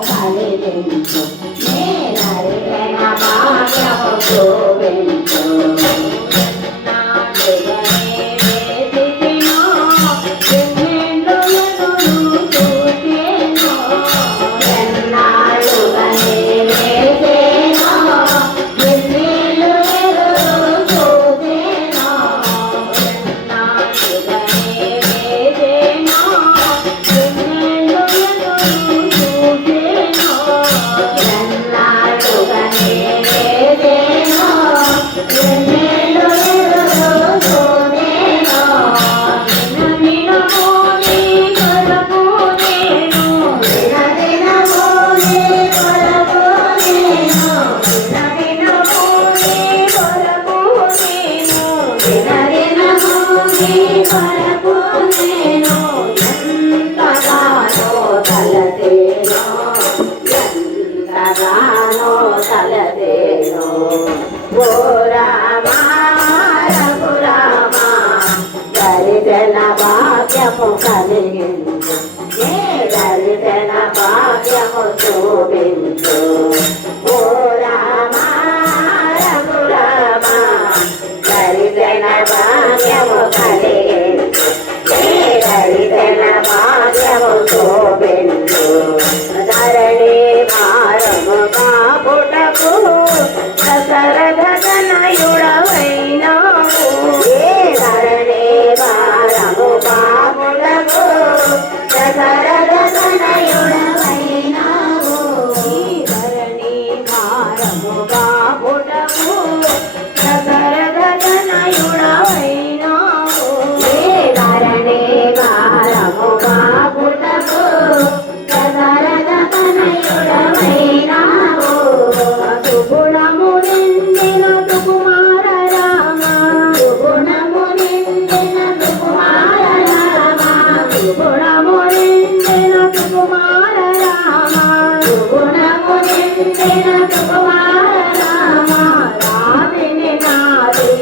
Thank you. Yeah. భాగ్యము కలిగించు నీ దరితన భాగ్యము చూపించు ఓ రామ రఘురామ దరితన భాగ్యము